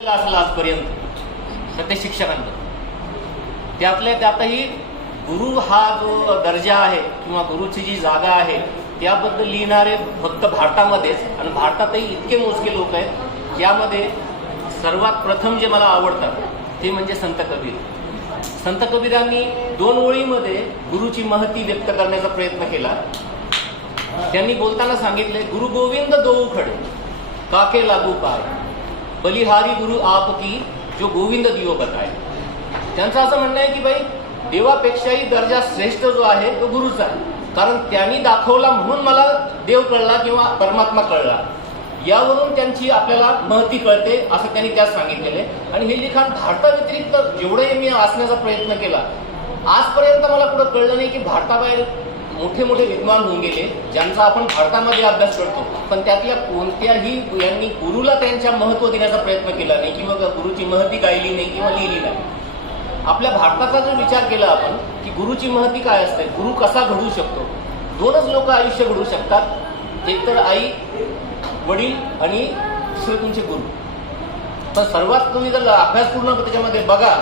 असलं आजपर्यंत तर ते शिक्षकांना त्यातल्या त्यातही गुरु हा जो दर्जा आहे किंवा गुरुची जी जागा आहे त्याबद्दल लिहिणारे फक्त भारतामध्येच आणि भारतातही इतके मोजके लोक आहेत. यामध्ये सर्वात प्रथम जे मला आवडतात ते म्हणजे संत कबीर. संत कबीरांनी 2 ओळीमध्ये गुरुची महती व्यक्त करण्याचा प्रयत्न केला. त्यांनी बोलताना सांगितले, गुरु गोविंद दोऊ खडे काके लागू पाय, बलिहारी गुरु आप की जो गोविंद दियो बताय. त्यांचं असं म्हणणं आहे की भाई देवापेक्षाही दर्जा श्रेष्ठ जो आहे तो गुरुचा आहे, कारण त्यांनी दाखवला म्हणून मला देव कळला किंवा परमात्मा कळला. यावरून त्यांची आपल्याला महती कळते असं त्यांनी त्यात सांगितलेले. आणि हे लिखाण भारताव्यतिरिक्त जेवढे मी वाचण्याचा प्रयत्न केला आजपर्यंत मला कुठं कळलं नाही की भारताबाहेर मोठे मोठे विद्वान होऊन गेले ज्यांचा आपण भारतामध्ये अभ्यास करतो, पण त्यातल्या कोणत्याही यांनी गुरुला त्यांच्या महत्त्व देण्याचा प्रयत्न केला नाही किंवा गुरुची महती गायली नाही किंवा लिहिली नाही. आपल्या भारताचा जर विचार केला आपण की गुरुची महती काय असते, गुरु कसा घडवू शकतो, 2च लोक आयुष्य घडवू शकतात, एक तर आई वडील आणि दुसरे तुमचे गुरु. पण सर्वात तुम्ही जर अभ्यासपूर्ण त्याच्यामध्ये बघा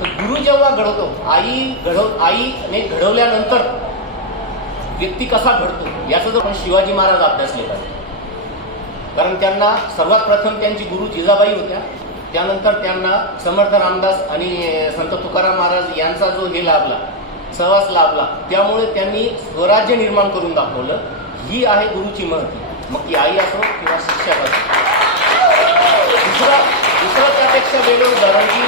तर गुरु जेव्हा घडवतो आईने घडवल्यानंतर व्यक्ती कसा घडतो याचा जर आपण शिवाजी महाराज अभ्यासले पाहिजे. कारण त्यांना सर्वात प्रथम त्यांची गुरु जिजाबाई होत्या, त्यानंतर त्यांना समर्थ रामदास आणि संत तुकाराम महाराज यांचा जो हे लाभला सहवास लाभला, त्यामुळे त्यांनी स्वराज्य निर्माण करून दाखवलं. ही आहे गुरुची महती, मग ती आई असो किंवा शिक्षक असो. दुसरं त्यापेक्षा वेगळं उदाहरण की